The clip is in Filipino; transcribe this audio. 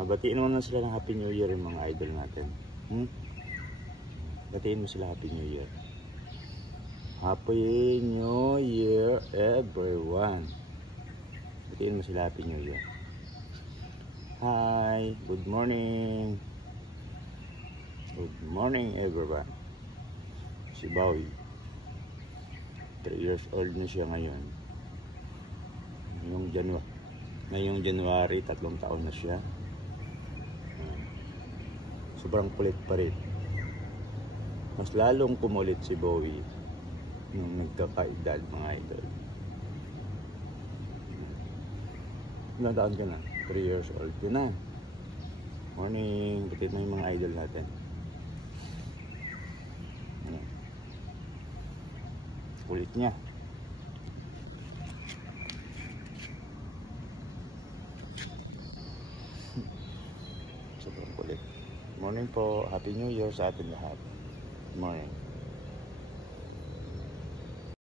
Batiin mo na sila ng Happy New Year yung mga idol natin. Batiin mo sila Happy New Year. Happy New Year everyone. Batiin mo sila Happy New Year. Hi, good morning. Good morning everyone. Si Bowie, 3 years old na siya ngayon. Ngayong January 3 taon na siya. Sobrang kulit pa rin. Mas lalong kumulit si Bowie nung nagkakaedad, mga idol. Ilang taon ka na? 3 years old ka na. Morning. Batiin mo yung mga idol natin. Kulit niya. Sobrang kulit. Morning po. Happy New Year sa atin lahat. Good morning.